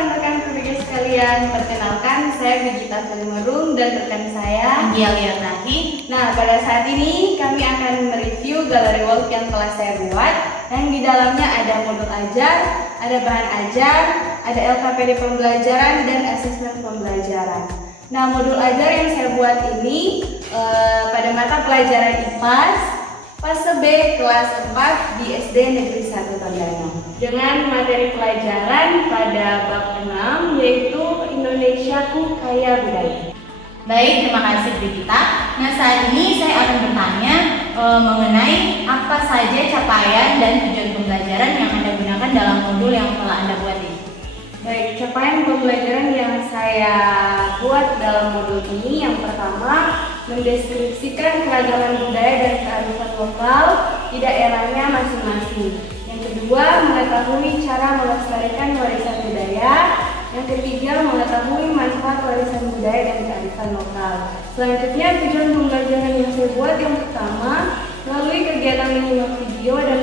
rekan-rekan berbahagia sekalian, perkenalkan saya Bigita Felimerung dan rekan saya Gialia Tahi. Nah, pada saat ini kami akan mereview galeri wall yang telah saya buat, yang di dalamnya ada modul ajar, ada bahan ajar, ada LKPD pembelajaran dan asesmen pembelajaran. Nah, modul ajar yang saya buat ini pada mata pelajaran IPAS fase B kelas 4 di SD Negeri 1 Tondano dengan materi pelajaran pada bab 6 yaitu Indonesiaku Kaya Budaya. Baik, terima kasih Brigita. Nah, saat ini saya akan bertanya mengenai apa saja capaian dan tujuan pembelajaran yang Anda gunakan dalam modul yang telah Anda buat ini. Baik, capaian pembelajaran yang saya buat dalam modul ini yang pertama mendeskripsikan keragaman budaya dan kearifan lokal di daerahnya masing-masing. Yang kedua, mengetahui cara melestarikan warisan budaya. Yang ketiga, mengetahui manfaat warisan budaya dan kearifan lokal. Selanjutnya, tujuan pembelajaran yang saya buat yang pertama, melalui kegiatan menyimak video dan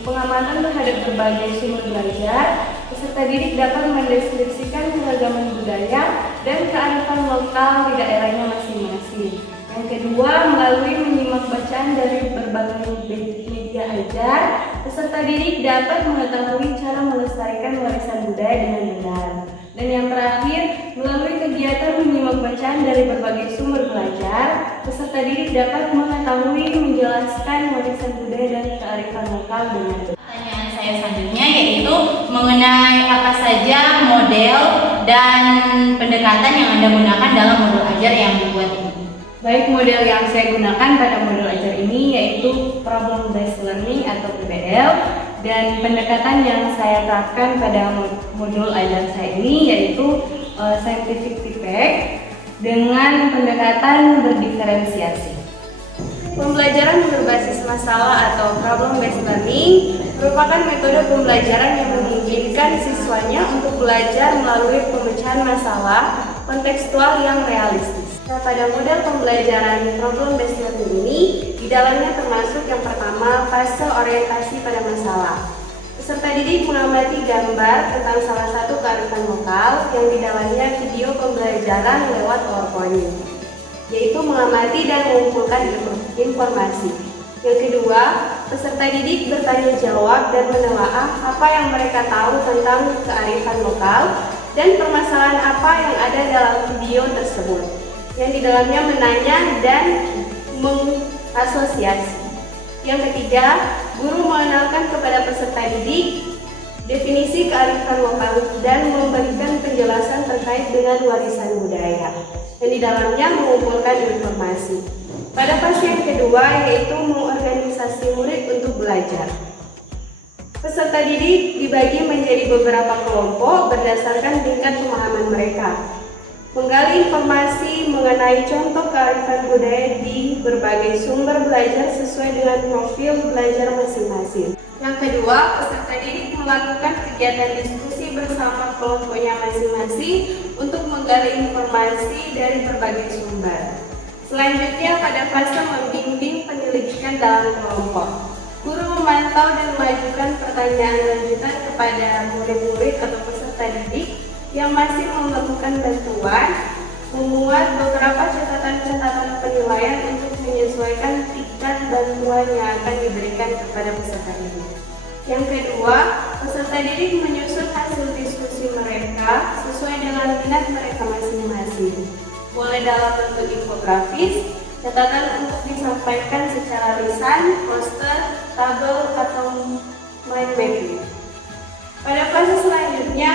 pengamatan terhadap berbagai sumber belajar, peserta didik dapat mendeskripsikan keragaman budaya dan kearifan lokal di daerahnya masing-masing. Yang kedua, melalui menyimak bacaan dari berbagai media ajar, peserta didik dapat mengetahui cara melestarikan warisan budaya dengan benar. Dan yang terakhir, melalui kegiatan menyimak bacaan dari berbagai sumber belajar, peserta didik dapat mengetahui menjelaskan warisan budaya dan kearifan lokal dengan benar. Pertanyaan saya selanjutnya yaitu mengenai apa saja model dan pendekatan yang Anda gunakan dalam modul ajar yang dibuat ini. Baik, model yang saya gunakan pada modul ajar ini yaitu Problem Based Learning atau PBL, dan pendekatan yang saya terapkan pada modul ajar saya ini yaitu Scientific Feedback dengan pendekatan berdiferensiasi. Pembelajaran berbasis masalah atau Problem Based Learning merupakan metode pembelajaran yang memungkinkan siswanya untuk belajar melalui pemecahan masalah kontekstual yang realistis. Nah, pada model pembelajaran Problem Based Learning ini, di dalamnya termasuk yang pertama, fase orientasi pada masalah. Peserta didik mengamati gambar tentang salah satu kearifan lokal yang di dalamnya video pembelajaran lewat PowerPoint, yaitu mengamati dan mengumpulkan informasi. Yang kedua, peserta didik bertanya jawab dan menelaah apa yang mereka tahu tentang kearifan lokal dan permasalahan apa yang ada dalam video tersebut, yang di dalamnya menanya dan mengasosiasi. Yang ketiga, guru mengenalkan kepada peserta didik definisi kearifan lokal dan memberikan penjelasan terkait dengan warisan budaya, yang di dalamnya mengumpulkan informasi. Pada fase yang kedua yaitu mengorganisasi murid untuk belajar. Peserta didik dibagi menjadi beberapa kelompok berdasarkan tingkat pemahaman mereka. Menggali informasi mengenai contoh kearifan budaya di berbagai sumber belajar sesuai dengan profil belajar masing-masing. Yang kedua, peserta didik melakukan kegiatan diskusi bersama kelompoknya masing-masing untuk menggali informasi dari berbagai sumber. Selanjutnya, pada fase membimbing penyelidikan dalam kelompok, guru memantau dan mengajukan pertanyaan lanjutan kepada murid-murid atau peserta didik yang masih memerlukan bantuan, membuat beberapa catatan-catatan penilaian untuk menyesuaikan tingkat bantuan yang akan diberikan kepada peserta didik. Yang kedua, peserta didik menyusun hasil diskusi mereka sesuai dengan minat mereka masing-masing. Boleh dalam bentuk infografis, catatan untuk disampaikan secara lisan, poster, tabel, atau mind mapping. Pada fase selanjutnya,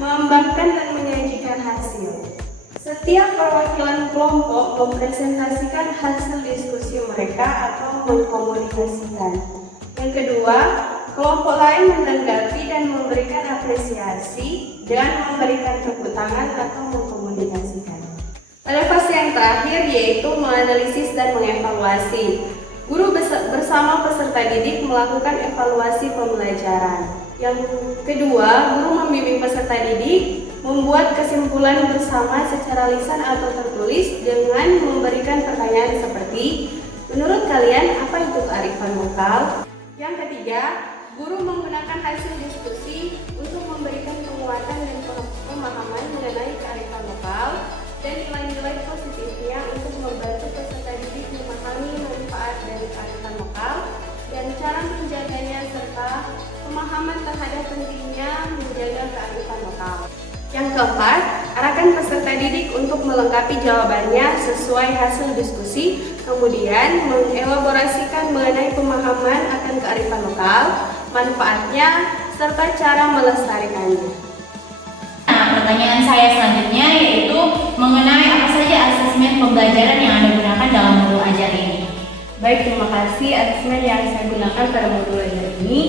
mengembangkan dan menyajikan hasil. Setiap perwakilan kelompok mempresentasikan hasil diskusi mereka atau mengkomunikasikan. Yang kedua, kelompok lain menanggapi dan memberikan apresiasi dengan memberikan tepuk tangan atau mengkomunikasikan. Pada fase yang terakhir yaitu menganalisis dan mengevaluasi. Guru bersama peserta didik melakukan evaluasi pembelajaran. Yang kedua, guru membimbing peserta didik membuat kesimpulan bersama secara lisan atau tertulis dengan memberikan pertanyaan seperti, menurut kalian apa itu kearifan lokal? Yang ketiga, guru menggunakan hasil diskusi untuk memberikan penguatan dan menjaga kearifan lokal. Yang keempat, arahkan peserta didik untuk melengkapi jawabannya sesuai hasil diskusi, kemudian mengelaborasikan mengenai pemahaman akan kearifan lokal, manfaatnya, serta cara melestarikannya. Nah, pertanyaan saya selanjutnya yaitu mengenai apa saja asesmen pembelajaran yang Anda gunakan dalam modul ajar ini. Baik, terima kasih. Asesmen yang saya gunakan pada modul ajar ini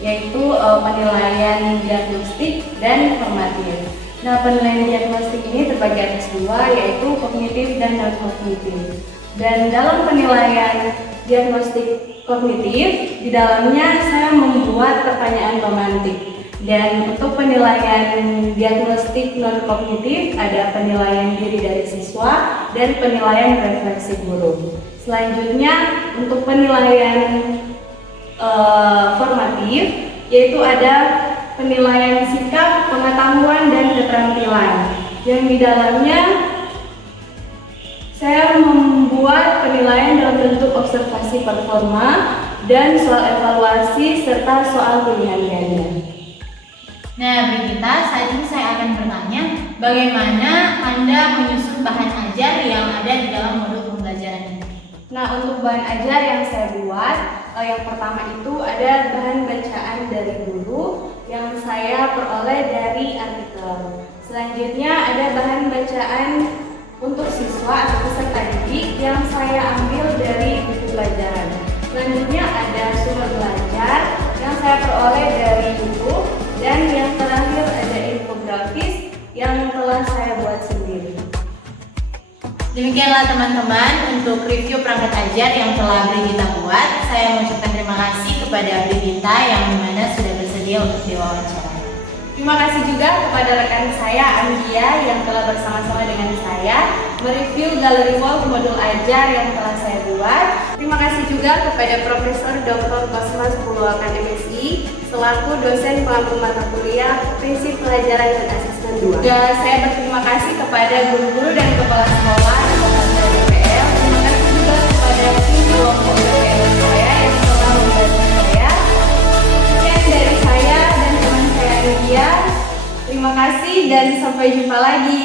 yaitu penilaian diagnostik dan formatif. Nah, penilaian diagnostik ini terbagi atas dua, yaitu kognitif dan non-kognitif. Dan dalam penilaian diagnostik kognitif, di dalamnya saya membuat pertanyaan romantik. Dan untuk penilaian diagnostik non-kognitif, ada penilaian diri dari siswa dan penilaian refleksi guru. Selanjutnya, untuk penilaian formatif, yaitu ada penilaian sikap, pengetahuan, dan keterampilan. Yang di dalamnya saya membuat penilaian dalam bentuk observasi performa dan soal evaluasi serta soal pilihan ganda. Nah, Brigita, saat ini saya akan bertanya, bagaimana Anda menyusun bahan ajar yang ada di dalam modul pembelajaran ini? Nah, untuk bahan ajar yang saya buat, yang pertama itu ada bahan bacaan dari guru yang saya peroleh dari artikel. Selanjutnya ada bahan bacaan untuk siswa atau peserta didik yang saya ambil dari buku pelajaran. Selanjutnya ada sumber belajar yang saya peroleh dari buku, dan yang terakhir ada infografis yang telah saya buat sendiri. Demikianlah teman-teman untuk review perangkat ajar yang telah Brigita buat. Saya mengucapkan terima kasih kepada Brigita yang dimana sudah bersedia untuk diwawancara. Terima kasih juga kepada rekan saya Anggia yang telah bersama-sama dengan saya mereview galeri wall modul ajar yang telah saya buat. Terima kasih juga kepada Profesor Dr. Kosmas Puluakan MSI selaku dosen pengampu mata kuliah Prinsip Pelajaran dan Asesmen 2. Juga saya berterima kasih kepada guru-guru dan kepala sekolah anggota DPL. Terima kasih juga kepada tim kelompok DPL saya yang telah membantu saya. Sekian dari saya dan teman saya Anggia. Terima kasih dan sampai jumpa lagi.